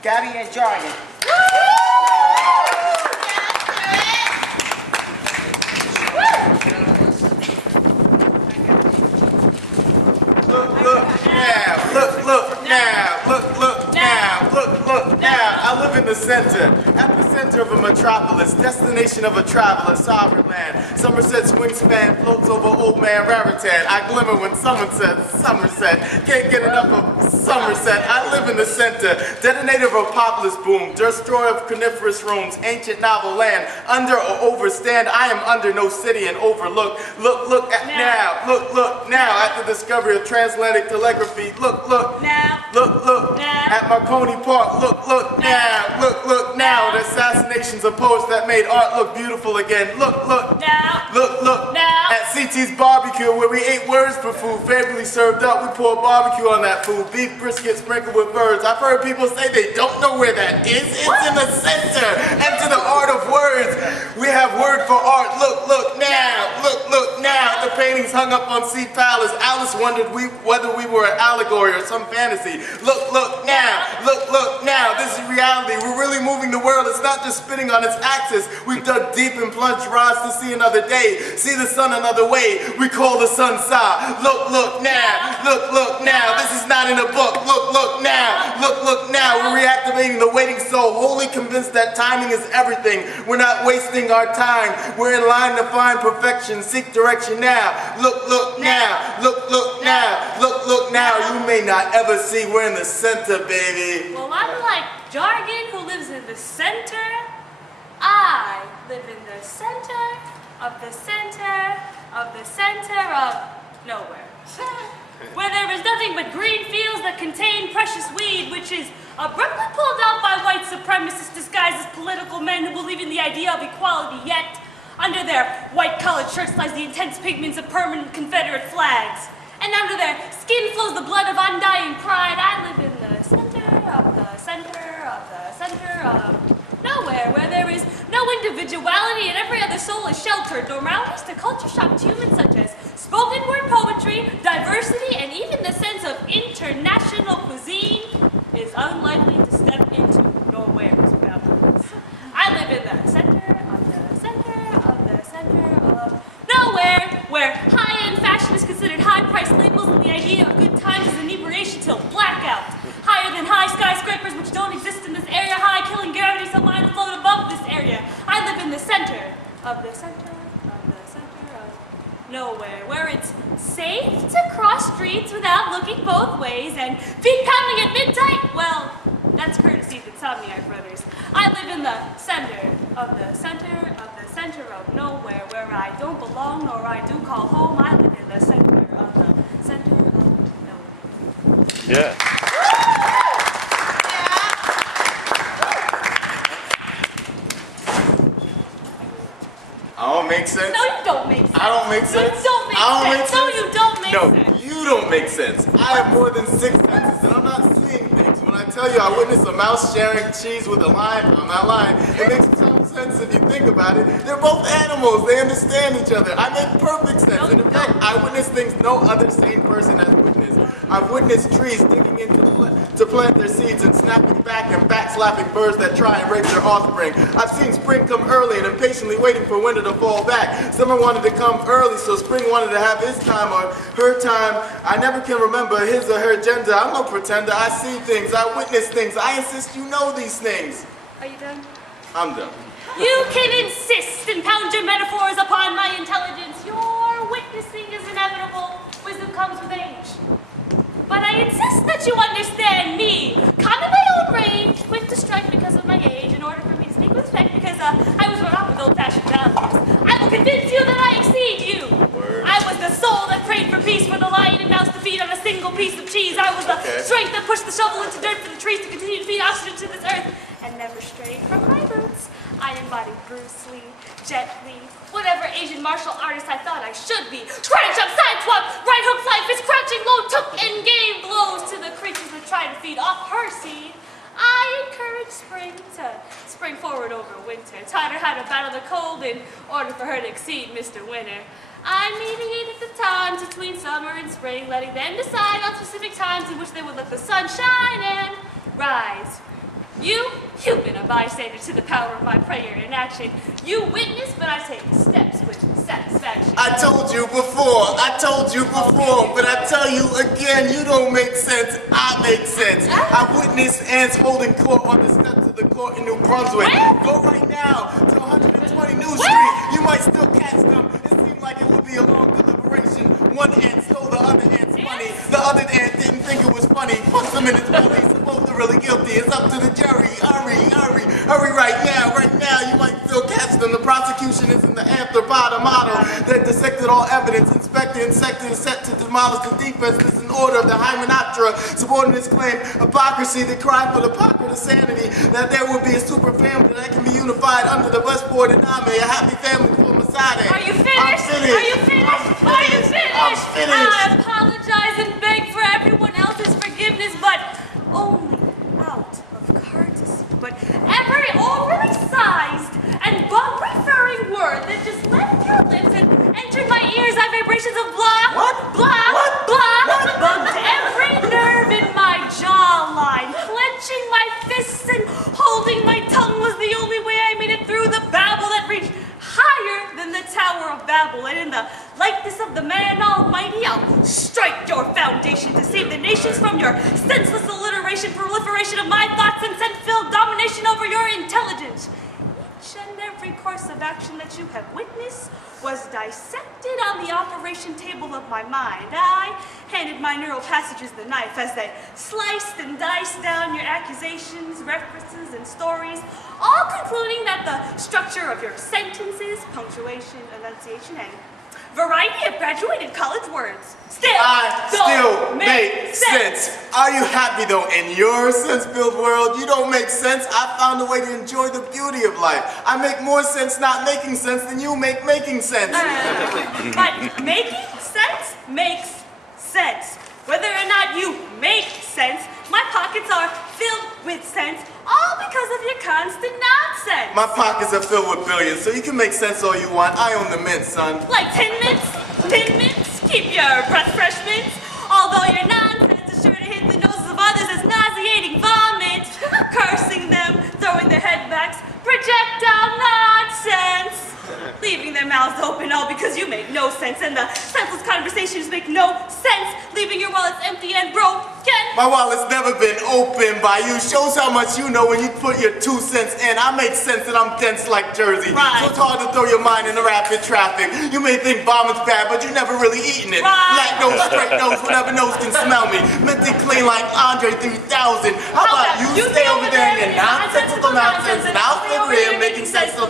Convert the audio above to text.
Gabby and Jargon. Look now, I live in the center, epicenter of a metropolis, destination of a traveler, sovereign land. Somerset's wingspan floats over old man Raritan. I glimmer when someone says Somerset. Can't get enough of Somerset. I live in the center, detonator of a populous boom, destroyer of coniferous rooms, ancient novel land. Under or overstand, I am under no city and overlook. Look now, at the discovery of transatlantic telegraphy. Look now, at Marconi Park. Look now, the assassinations of poets that made art look beautiful again. Look now, at CT's barbecue where we ate words for food, favorably served up. We poured barbecue on that food, beef brisket sprinkled with birds. I've heard people say they don't know where that is. It's in the center. And to the art of words, we have word for art. Look now, the paintings hung up on Sea Palace. Alice wondered whether we were an allegory or some fantasy. Look now, this is reality. We're really moving the world. It's not just spinning on its axis. We've dug deep and plunged rods to see another day, see the sun another way. We call the sun Sa. Look now, this is not in a book. Look now, we're reactivating the waiting soul, wholly convinced that timing is everything. We're not wasting our time. We're in line to find perfection, seek direction now. Look now, you may not ever see we're in the center, baby. Well, I'm like Jargon who lives in the center. I live in the center of the center of the center of nowhere. Where there is nothing but green fields that contain precious weed, which is abruptly pulled out by white supremacists disguised as political men who believe in the idea of equality, yet under their white-collared shirts lies the intense pigments of permanent Confederate flags. And under their skin flows the blood of undying pride. I live in the center of the center of the center of nowhere, where there is no individuality and every other soul is sheltered. Normalities to culture-shocked humans such as spoken word poetry, diversity, and even the sense of international cuisine is unlikely to step into nowheres without us. I live in the center of the center of the center of nowhere, where high-end fashion is considered high-priced labels and the idea of good times is inebriation till blackout. Higher than high skyscrapers which don't exist in this area, high killing gravity so mine float above this area. I live in the center of the center of the center of nowhere, where it's safe to cross streets without looking both ways and feet pounding at midnight. Well, that's courtesy of Insomniac Brothers. I live in the center of the center of the center of nowhere, where I don't belong nor I do call home. I live in the center of the center of nowhere. Yeah. I don't make sense. No, you don't make sense. I don't make sense. You don't make I don't sense. make sense. No, you don't make No, sense. you don't make sense. I have more than 6 senses, and I'm not seeing things. When I tell you I witnessed a mouse sharing cheese with a lion, I'm not lying. It makes some sense if you think about it. They're both animals. They understand each other. I make perfect sense. And in fact, I witness things no other sane person has witnessed. I've witnessed trees digging into to plant their seeds and snapping back and backslapping birds that try and rape their offspring. I've seen spring come early and impatiently waiting for winter to fall back. Summer wanted to come early, so spring wanted to have his time or her time. I never can remember his or her gender. I'm no pretender. I see things. I witness things. I insist you know these things. Are you done? I'm done. You can insist and pound your metaphors upon my intelligence. Your witnessing is inevitable. Wisdom comes with age. But I insist that you understand me. Come in my own range, quick to strike because of my age, in order for me to speak with respect because I was brought up with old-fashioned values. I will convince you that I exceed you. Word. I was the soul that prayed for peace for the lion and mouse to feed on a single piece of cheese. I was the strength that pushed the shovel into dirt for the trees to continue to feed oxygen to this earth and never strayed from my roots. I embodied Bruce Lee, Jet Li, whatever Asian martial artist I thought I should be. Karate chop, side swap, right hook, fly fist, crouching low, took and gave blows to the creatures that tried to feed off her seed. I encouraged spring to spring forward over winter, taught her how to battle the cold in order for her to exceed Mr. Winter. I mediated the times between summer and spring, letting them decide on specific times in which they would let the sun shine and rise. You've been a bystander to the power of my prayer in action. You witness, but I take steps with satisfaction. I told you before, but I tell you again, you don't make sense, I make sense. I witnessed ants holding court on the steps of the court in New Brunswick. Go right now to 120 New Street, you might still catch them. It seemed like it would be a long deliberation. One ant stole the other ant's money. The other ant didn't think it was funny. Puts them in his belly, so both are really guilty. It's up to the jury. Hurry right now, you might still catch them. The prosecution is in the anthropoda model that dissected all evidence, inspected, insected, set to demolish the defense. This is an order of the Hymenoptera. Subordinates claim hypocrisy, they cry for the pocket of sanity, that there would be a super family that can be unified under the blessed and Ame, a happy family full of Masada. Are you finished? Are you finished? I'm finished. I apologize and beg for everyone else's forgiveness, but only out of courtesy. But every overly sized and bug-referring word that just left your lips and entered my ears are vibrations of blah, bugged every nerve in my jawline. Clenching my fists and holding my tongue was the only way I made it through the babble that reached higher than the Tower of Babel, and in the likeness of the man almighty, I'll strike your foundation to save the nations from your senseless alliteration, proliferation of my thoughts, and sense-filled domination over your intelligence. Each and every course of action that you have witnessed was dissected on the operation table of my mind. I handed my neural passages the knife as they sliced and diced down your accusations, references, and stories, all concluding that the structure of your sentences, punctuation, enunciation, and variety of graduated college words still make sense. Are you happy though? In your sense-filled world, you don't make sense. I found a way to enjoy the beauty of life. I make more sense not making sense than you make making sense. But making sense makes sense. Whether or not you make sense, my pockets are filled with sense, all because of your constant nonsense. My pockets are filled with billions, so you can make sense all you want. I own the mint, son. Like Tin Mints? Keep your breath fresh, mints. Although your nonsense is sure to hit the noses of others as nauseating vomit. Cursing them, throwing their headbacks, projectile nonsense. Leaving their mouths open all because you make no sense and the senseless conversations make no sense. Leaving your wallets empty and broken. My wallet's never been opened by you. Shows how much you know when you put your 2 cents in. I make sense and I'm dense like Jersey. Right. So it's hard to throw your mind into rapid traffic. You may think vomit's bad, but you never really eaten it. Right. Black nose, straight nose, whatever nose can smell me. Minty clean like Andre 3000. How about you stay over there in your nonsensical nonsense and I'll stay over here making sense so